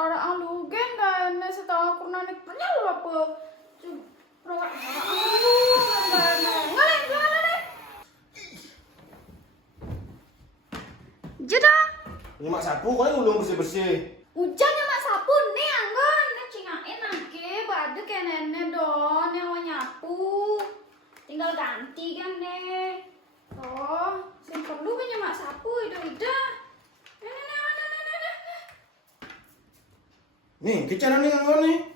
rara alu gen kan setahun kurna nek punya lu apa. Rara alu kan ngaleng ngaleng. Jeda. Nyemak sapu kok ngulung bersih-bersih. Hujannya mak sapu nih anggon nek cingain nake bade kenene don yang mau nyapu. Tinggal ganti kan nih. Oh, sing perlu kan nyemak sapu ida. Nih, kecana nih nganggo nih.